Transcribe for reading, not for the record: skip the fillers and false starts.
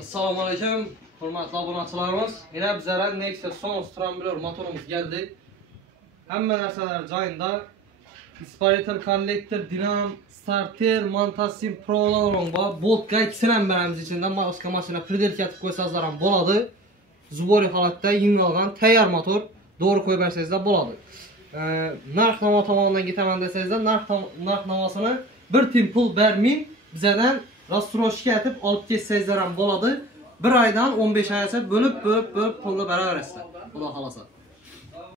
Assalomu alaykum, hurmatli obunachilarimiz. Yana bizlar Nexia Sonos Trambler motorimiz geldi. Hamma narsalar joyida. Aspirator, kollektor, dinam, starter, montasin, pro'lar bor. Boltga ikkisini ham beramiz ichidan. Boshqa mashina pridelka qilib qo'ysangiz ham bo'ladi. Zubori holatda yengilgan tayyor motor doğru qo'yib bersangiz ham bo'ladi. Narx-navo tomonidan ketaman desangiz ham narx-navosini bir tiyin pul berming, bizdan rastroshga etib olib ketsangiz ham bo'ladi. Bir aydan 15 oygacha bo'lib pulni beraverasizlar. Xudo xolasa.